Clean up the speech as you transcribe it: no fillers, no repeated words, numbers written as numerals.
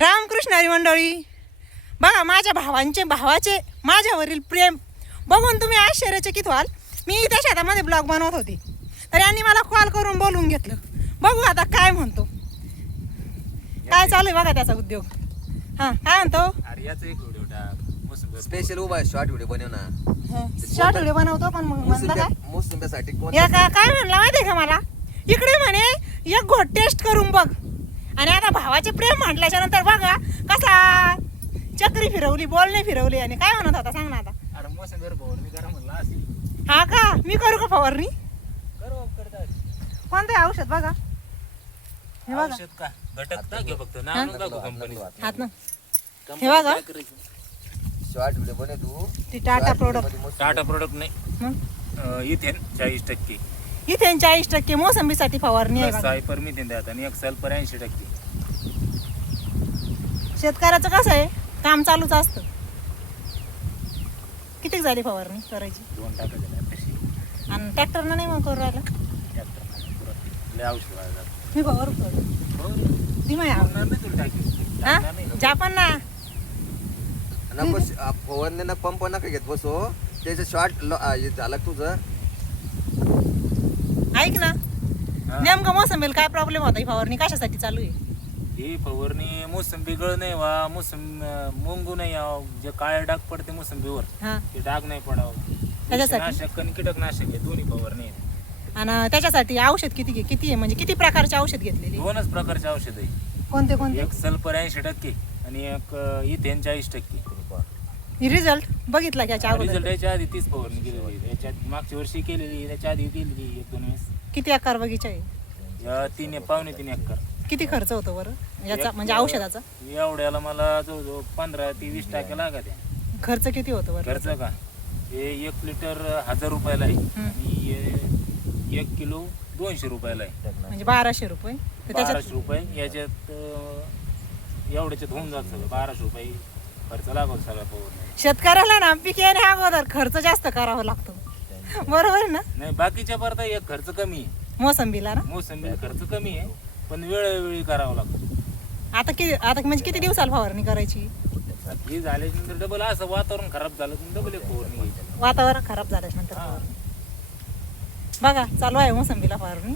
रामकृष्ण हरी मंडळी, बघा माझ्या भावाचे माझ्यावरील प्रेम बघून तुम्ही आश्चर्यचकित व्हाल. मी त्या शेतामध्ये ब्लॉग बनवत होती तर यांनी मला कॉल करून बोलवून घेतलं. बघू आता काय म्हणतो, काय चालू आहे बघा त्याचा उद्योग. हां काय म्हणतो? अरे याचा एक व्हिडिओ टाक, स्पेशल उभा आहे, शॉर्ट व्हिडिओ बनव ना. शॉर्ट व्हिडिओ बनवतो पण मग म्हणला काय मोसंब्यासाठी कोण या काय म्हणला माहितीये का मला, इकडे म्हणे एक घोट टेस्ट करून बघ. आणि आता भावाचे प्रेम म्हटल्याच्या नंतर बघा कसा चक्री फिरवली, बोलणे फिरवली. आणि काय म्हणत होता सांग ना आता. अरे मोसंबीवर फवारणी करा म्हणला असेल. हा का, मी करू का फवारणी? करू करता कोणतं आहे औषध बघा, हे बघा औषध का घटक दाखव फक्त नाव दाखव कंपनी. हात ना, हे बघा शॉर्ट व्हिडिओ बनव तू. ती टाटा प्रोडक्ट. टाटा प्रोडक्ट नाही, मग इथेन 40%, इथे 40% मोसंबीसाठी फवारणी आहे बघा. सायपर मिथेन द्यात आणि एक सल्फर 80%. शेतकऱ्याचं कसं आहे, काम चालूच असतं. किती झाली फवारणी करायची? 2 टाकायचे तशी. आणि ट्रॅक्टरनं नाही मग करू राहिला. लय औषध वाढतात. मी फवारू ती माय जापान ना नको फवारणी पंप नका घेत बसो. त्याचं शॉर्ट झालं तुझं. ऐक ना, नेमकं मोसंबीला काय प्रॉब्लेम होता? ही फवारणी कशासाठी चालू आहे? ही फवारणी मोसंबी गळ नाही व्हा, मुंगू नाही यावं, जे काळे डाग पडते मोसंबीवर हा, ते डाग नाही पडावं. त्याच्यासाठी? नाशक आणि कीटकनाशक आहे, दोन्ही फवारणी आहे. आणि त्याच्यासाठी औषध किती आहे, म्हणजे किती प्रकारचे औषध घेतलेली? 2च प्रकारचे औषध आहे. कोणते कोणते? एक सल्फर 80% आणि एक इथेन 40%. रिझल्ट बघितला की याच्या रिझल्ट अगोदर? याच्या आधी तीच फवारणी केलेली, त्याच्यात मागच्या वर्षी केलेली, त्याच्या आधी केलेली 1-2 वेळेस. किती एकर बगीचा आहे? 3-3.5 एकर. किती खर्च होतो बरं याचा, म्हणजे औषधाचा एवढ्याला मला जवळजवळ 15 ते 20 टाक्या लागत आहे. खर्च किती होतो बरं? खर्च का, हे 1 लिटर 1000 रुपयाला आहे आणि 1 किलो 200 रुपयाला आहे, म्हणजे 1200 रुपये. तर त्याच्यात 1200 रुपये. याच्यात एवढ्याच्यात होऊन जात सगळं. 1200 रुपये खर्च लागतो सगळ्या फवारणी. शेतकऱ्याला ना पीक येण्या अगोदर खर्च जास्त करावा लागतो, बरोबर ना? नाही, बाकीच्या परता एक खर्च कमी आहे. मोसंबीला ना मोसंबीला खर्च कमी आहे पण वेळोवेळी करावा लागतो. आता म्हणजे किती दिवसाला फवारणी करायची? हे झाल्यानंतर डबल असं वातावरण खराब झालं तर डबल एक फवारणी घ्यायची. वातावरण खराब झाल्यानंतर हा. फवारणी. बघा चालू आहे मोसंबीला फवारणी.